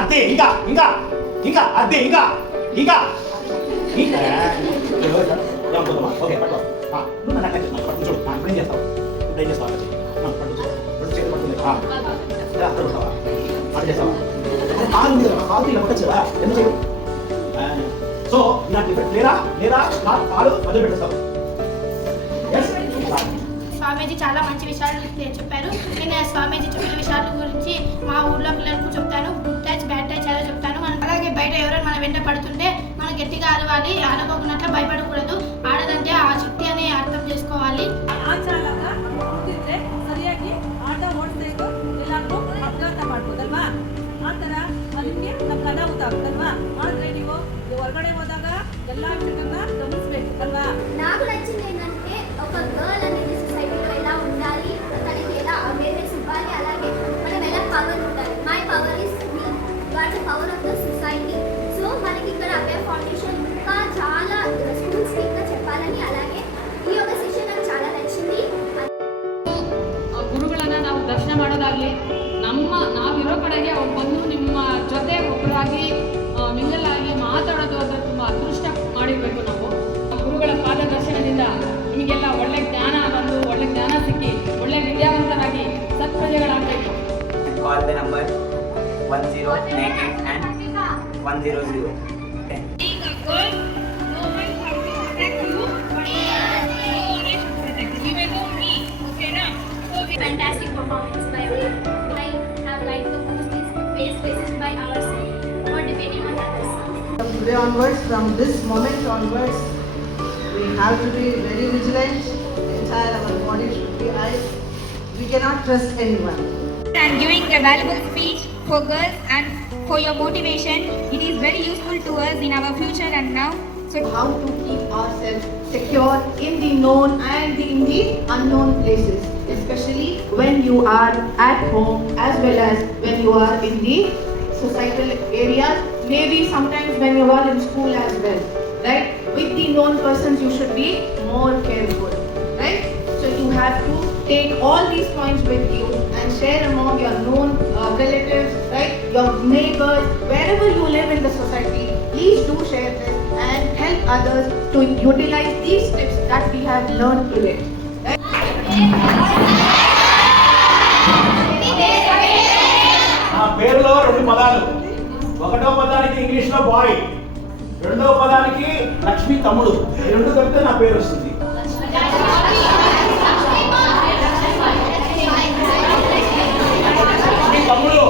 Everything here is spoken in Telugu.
అదే ఇంకా ఇంకా ఇంకా అదే ఇంకా ఇంకా ఇంకా ఓకే పట్టు నువ్వు నాకు పట్టు చూడు ఇప్పుడు ఏం చేస్తావు ఇప్పుడు ఏం చేస్తావు పట్టు చేతి పట్టుకుంది అక్కడ ఉంటావా అక్కడ చేస్తావా కాలు మీద కాలు ఇలా పట్టచ్చురా ఎందుకు చేయవు సో ఇలాంటి లేరా లేరా నా కాలు మొదలు పెట్టేస్తావు. స్వామీజీ చాలా మంచి విషయాలు చెప్పారు. నేను స్వామీజీ చెప్పిన విషయాల గురించి మా ఊర్లో పిల్లలకు చెప్తాను. గుడ్ టచ్ బ్యాడ్ టచ్ అలా చెప్తాను. మనం అలాగే బయట ఎవరైనా మన వెంట పడుతుంటే మనం గట్టిగా అరవాలి, ఆడుకోకున్నట్లు భయపడకూడదు. ಆಡದಂತೆ ಆ ಶಕ್ತಿಯನ್ನೇ ಅರ್ಥ చేసుకోవాలి. ಆಚಾರನ ಗೊತ್ತಿದ್ರೆ ಸರಿಯಾಗಿ ಆಟ ಓಡಿಸಬೇಕು, ಎಲ್ಲಾದ್ರೂ ಅಭ್ಯಾಸ ಮಾಡ್ಬೋದಲ್ವಾ? ಆ ಥರ ನಿಮಗೆ ನಮ್ಮ ಕನ್ನಡ ಗೊತ್ತಾಗುತ್ತಲ್ವಾ? ಆದರೆ ನೀವು ಹೊರಗಡೆ ಹೋದಾಗ ಎಲ್ಲ ವಿಷಯಗಳನ್ನ ಗಮನಿಸಬೇಕು ಅಲ್ವಾ? నాకు నచ్చింది ఏంటంటే ఒక గర్ల్ అనేది సొసైటీలో ఎలా ఉండాలి, తనకి ఎలా అవేర్నెస్ ఇవ్వాలి, అలాగే మనం ఎలా పవర్ ఉండాలి. My power is me, you are the power of the society. So మనకి ఇక్కడ అవేర్ ఫౌండేషన్ ఇంకా చాలా స్కూల్స్ ఇంకా చెప్పాలని, అలాగే ఈ యొక్క సెషన్ నాకు చాలా నచ్చింది. ಗುರುಗಳನ್ನ ನಾವು ದರ್ಶನ ಮಾಡೋದಾಗ್ಲಿ, ನಾವಿರೋ ಕಡೆಗೆ ಬಂದು ನಿಮ್ಮ ಜೊತೆ ಒಬ್ಬರಾಗಿ ಮಿಂಗಲಾಗಿ ಮಾತಾಡೋದು ಅಂದರೆ ತುಂಬ ಅದೃಷ್ಟ ಮಾಡಿರಬೇಕು. ನಾವು ಗುರುಗಳ ಪಾದ ದರ್ಶನದಿಂದ ನಿಮಗೆಲ್ಲ ಒಳ್ಳೆ ಜ್ಞಾನ ಬಂದು ಒಳ್ಳೆ ಜ್ಞಾನ ಸಿಕ್ಕಿ ಒಳ್ಳೆ ವಿದ್ಯಾವಂತರಾಗಿ ಸತ್ಪ್ರಜೆಗಳಾಗಬೇಕು. Call the number 1098 and 100. Being a girl, no one has to protect you, but only should protect you. Even though me, okay na? So Fantastic performance by all. I have liked the most is faces by ourselves, not depending on others. From today onwards, from this moment onwards, we have to be very vigilant. Entire our body should be eyes. We cannot trust anyone. And giving a valuable speech for girls and for your motivation. It is very useful to us in our future and now. So how to keep ourselves secure in the known and in the unknown places, especially when you are at home as well as when you are in the societal areas, maybe sometimes when you are in school as well, right? With the known persons you should be more careful, right? So you have to take all these points with you and share among your known relatives, right? Your neighbors, wherever you live in the society, please do share this and help others to utilize these tips that we have learned today. Right? నా పేరులో రెండు పదాలు. ఒకటో పదానికి ఇంగ్లీష్లో బాయ్, రెండో పదానికి లక్ష్మి తమ్ముడు. ఈ రెండు కలిపితే నా పేరు వస్తుంది. తమ్ముడు